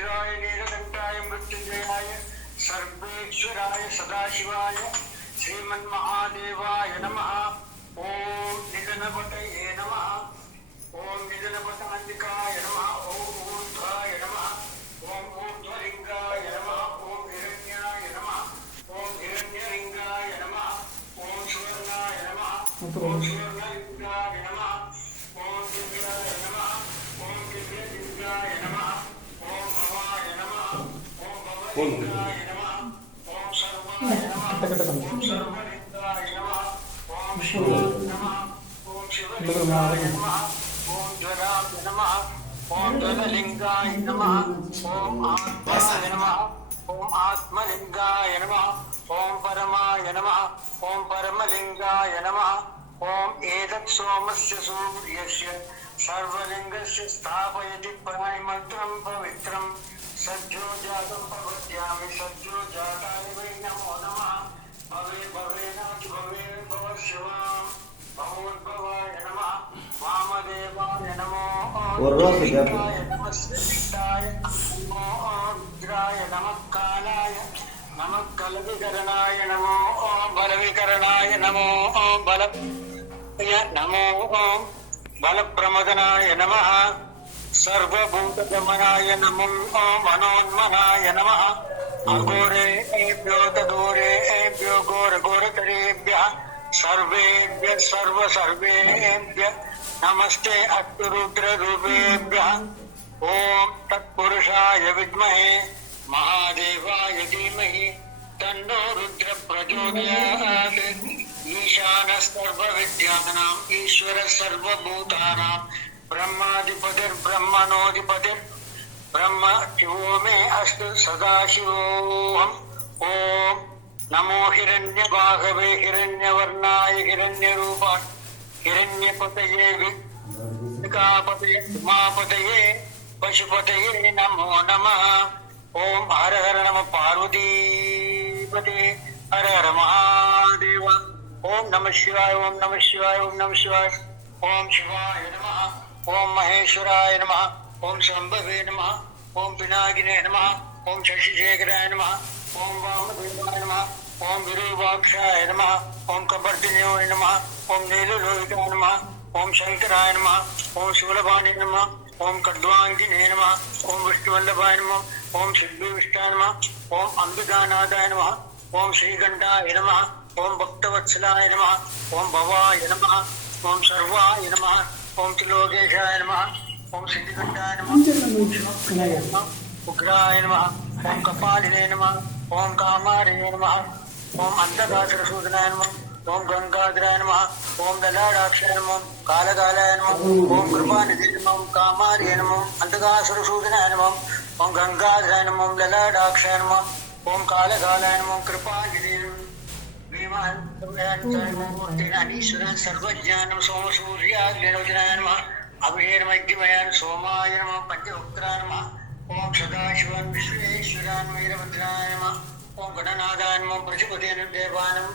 रुद्राय नीलकंठाय मृत्युंजयाय सर्वेश्वराय सदाशिवाय श्रीमन्महादेवाय नमः। ओम निधनपतये नमः। ओम निधनपतमंडिकाय नमः। ओम ऊर्ध्वाय नमः। ओम ऊर्ध्वलिंगाय नमः। ओम हिरण्याय नमः। ओम हिरण्यलिंगाय नमः। ओम सुवर्णाय नमः। ओम सुवर्णलिंगाय नमः। ओम दिव्याय नमः। ओम दिव्यलिंगाय नमः। ओम भवाय नमः। ओम भवलिंगाय नमः। ओम सर्वाय नमः। ओम सर्वलिंगाय नमः। ओम शिवाय नमः। ओम शिवलिंगाय नमः। ओम ज्वराय नमः। ओम ज्वललिंगाय नमः। ओम आत्माय नमः। ओम आत्मलिंगाय नमः। ओम परमाय नमः। ओम परमलिंगाय नमः। ओम एतत् सोमस्य सूर्यस्य सर्वलिंगस्य स्थापयति प्राणिमन्त्रं पवित्रं सज्जो जातं प्रपद्यामि सज्जो जाताय वै नमो नमः। भवे भवेनाति भवे भव शिवां भवोद्भवाय नमः। वामदेवाय नमो लिंगाय नमस्ताय नमो रुद्राय नमः कालाय नमः कलविकरणाय नमो बलविकरणाय नमो बल नमो बलप्रमदनाय नमः। सर्वभूतगमनाय नमो मनोन्मनाय नमः। अघोरेभ्यो तघोरेभ्यो घोरघोरतरेभ्यः सर्वेभ्यः सर्वेभ्यः नमस्ते अत्रुद्ररूपेभ्यः। ओम तत्पुरुषाय विद्महे महादेवाय धीमहि तन्नो रुद्र प्रचोदयात्। ईशानः सर्वविद्यानाम् ईश्वरः सर्वभूतानां ब्रह्माधिपतिर्ब्रह्मणोऽधिपतिर् ब्रह्म शिवो मे अस्तु सदाशिवोऽहम्। ओम नमो हिरण्यबाहवे हिरण्यवर्णाय हिरण्यरूपाय हिरण्यपतये विकापतये उमापतये पशुपतये नमो नमः। ओम हर हर नमः पार्वतीपते हर हर महादेव। ओम नमः शिवाय ओम नमः शिवाय ओम नमः शिवाय। ओम शिवाय नमः। ओम महेश्वराय नमः। ओम शंभवे नमः। ओम पिनाकिने नमः। ओम शशिशेखराय नमः। ओम वामदेवाय नमः। ओम विरूपाक्षाय नमः। ओम कपर्दिन्योय नमः। ओम नीललोहिताय नमः। ओम शंकराय नमः। ओम शूलपाणे नमः। ओम खड्वांगिने नमः। ओम विष्णुवल्लभाय नमः। ओम सिद्धिविष्टाय नमः। ओम अंबिकानाथाय नमः। ओम श्रीकंठाय नमः। ओम भक्तवत्सलाय नमः। ओम भवाय नमः। ओम सर्वाय नमः। ओम त्रिलोकेशाय नमः। ओम सिद्धिकंठाय नमः। उग्राय नमः। ओम कपालिने नमः। ओम कामारे नमः। ओम अंधकासुरसूदनाय नमः। ओम गंगाधराय नमः। ओम ललाटाक्षाय नमः। कालकालाय नमः। ओम कृपानिधे नमः। ओम कामार्ये नमः। अंधकासुरसूदनाय नमः। ओम गंगाधराय नमः। ओम ललाटाक्षाय नमः। ओम कालकालाय नमः। ओम कृपानिधे भीमानीश्वरः सर्वज्ञानं सोमसूर्याग्निरोचनाय नमः। अभिषेकमैद्यमयान सोमाय नमः। पंचवक्त्राय नमः। ओम सदाशिवाय विश्वेश्वराय वीरभद्राय नमः। ओम गणनाथाय नमः। प्रजापते देवाय नमः।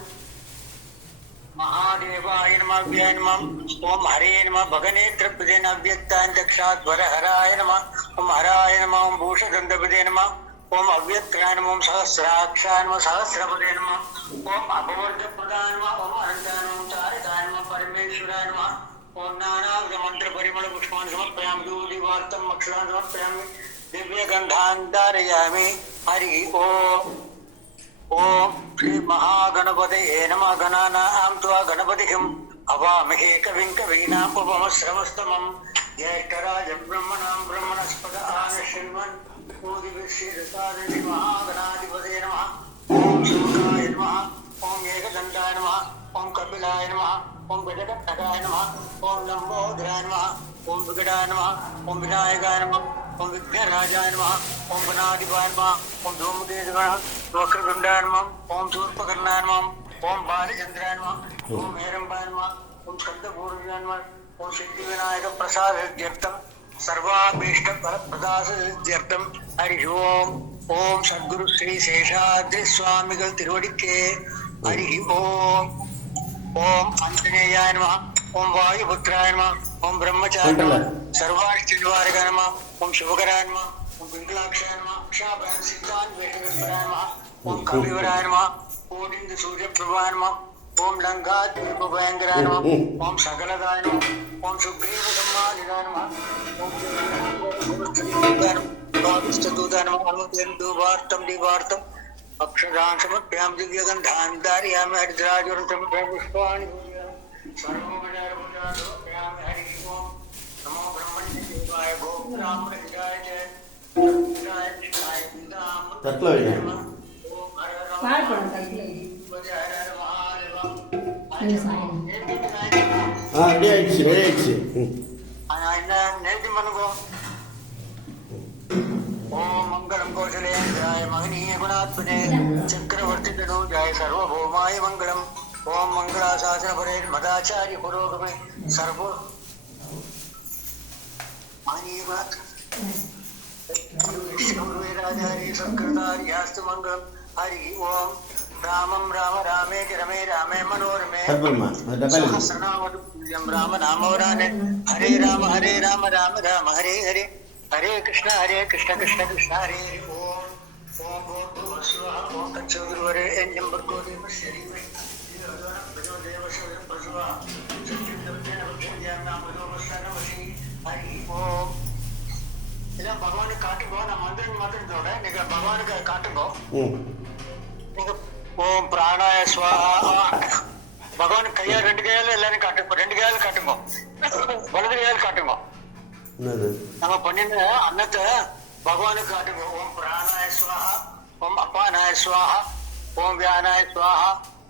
महादेवाय नमः। व्याय नमः। ओम हरे नमः। भगनेत्रपदे अव्यक्ताय दक्षाध्वरहराय नमः। ओम हराय नमः। ओम भूषदन्तपदे नमः। ओम अव्यक्ताय नमः। ओम सहस्राक्षाय नमः। सहस्रपदे नमः। ओम अभवर्गप्रदाय नमः। ओम अनन्ताय नमः। ओम तारकाय नमः। परमेश्वराय नमः। ओम नानाविध मंत्र परिमल पुष्पाणि समर्पयामि। दूर्दिवार्तं अक्षराणि समर्पयामि। दिव्यगन्धान् धारयामि। हरि ओम। ओम श्री महागणपतये नमः। गणानां त्वा गणपतिं हवामहे कविं कवीनाम् उपमश्रवस्तमम्। ज्येष्ठराजं ब्रह्मणां ब्रह्मणस्पद आनशृण्वन् मोदिभिश्रीरसादि महागणाधिपतये नमः। ओम शंकराय नमः। ओम एकदन्ताय नमः। ओम कपिलाय नमः। ओम गजकर्णकाय नमः। ओम लंबोदराय नमः। ओम विकटाय नमः। ओम विनायकाय नमः। ओम विघ्नराजाय नमः। ओम गणाधिपाय नमः। ओम धूमकेतुगणः वक्रतुण्डाय नमः। ओम शूर्पकर्णाय नमः। ओम बालचन्द्राय नमः। ओम हेरम्बाय नमः। ओम स्कन्दपूर्णाय नमः। ओम सिद्धिविनायक प्रसादसिद्ध्यर्थं सर्वाभीष्टफलप्रदायसिद्ध्यर्थं हरि ओम। ओम सद्गुरु श्री शेषाद्रि स्वामिகள் திருவடிக்கே हरि ओम। ओम आंजनेयाय नमः। ओम वायुपुत्राय नमः। ओम ब्रह्मचारिणे सर्वार्थ निवारकाय नमः। ओम शुभकराय नमः। ओम पिंगलाक्षाय नमः क्षाभयं सिद्धान् वेषगस्पराय नमः ओम कविवराय नमः कोटिंद सूर्यप्रभाय नमः ओम लंकात् विभुभयंकराय नमः ओम सकलदाय नमः ओम सुग्रीव सम्मानिदाय नमः ओम स्वादिष्टदूताय नमः हनुमतेन्दुवार्तं दिवार्तं अक्षरान् समर्पयामि दिव्यगन्धान् धारयामि हरिद्राजवरं पुष्पाणि सर्वोपचारपूजायामि हरिः ओम् नमो ब्रह्मण्यदेवाय भो ब्राह्मणहिताय च తట్లో వినండి. రెడీ ఆయిடுச்சு రెడీ ஆயிடுச்சு. நேற்று மனுகோ ஓம் மங்களம் கோசலேந்திராய மகனீய குணாத்மனே சக்கரவர்த்தி தனூஜாய சர்வபௌமாய மங்களம் ஓம் மங்களாசாசன பரே மதாச்சாரிய புரோகமே சர்வ மகனீய வேதாச்சாரிய சத்கிருதாரியாஸ்து மங்களம் ஹரி ஓம் ராமம் ராம ராமே ரமே ராமே மனோரமே చెప్పమ్మా డబ్బాలు సహస్రనామం రామ నామవరానే హరే రామ రామ రామ హరే హరే హరే కృష్ణ కృష్ణ కృష్ణ హరే హరి ఓం ఓం భూర్భువస్సువః ఓం తత్సవితుర్వరే ఎన్యం భర్గో దేవస్య ధీమహి ధియో దేవస్య ప్రచోదయాత్ సత్యం దత్తేన వక్ష్యామి నామోపస్థానమసి హరి ఓం எல்லாம் பகவானுக்கு காட்டுங்கோ நான் மந்திரன் மாத்திரத்தோட நீங்க பகவானுக்கு காட்டுங்கோ நீங்க ஓம் பிராணாய ஸ்வாஹா பகவானுக்கு கையா ரெண்டு கையால எல்லாரும் காட்டுங்க ரெண்டு கையால காட்டுங்கோ வலது கையால காட்டுங்கோ நம்ம பண்ணின அன்னத்தை பகவானுக்கு காட்டுங்க ஓம் பிராணாய ஸ்வாஹா ஓம் அப்பானாய ஸ்வாஹா ஓம் வியானாய ஸ்வாஹா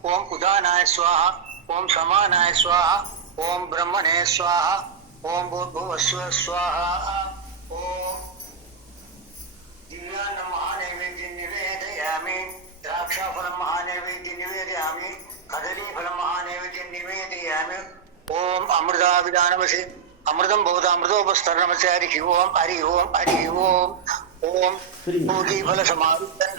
ஓம் உதானாய ஸ்வாஹா ஓம் சமானாய ஸ்வாஹா ஓம் பிரம்மணே ஸ்வாஹா ஓம் பூர்புவஸ்வ ஸ்வாஹா ओम दिव्यान्नं महानैवेद्यं निवेदयामि द्राक्षाफलं महानैवेद्यं निवेदयामि कदलीफलं महानैवेद्यं निवेदयामि ओम अमृताभिधानमसि अमृतं भवतामृतोपस्तरणमसि हरिः ओम ओम पूगीफलसमारुद्धं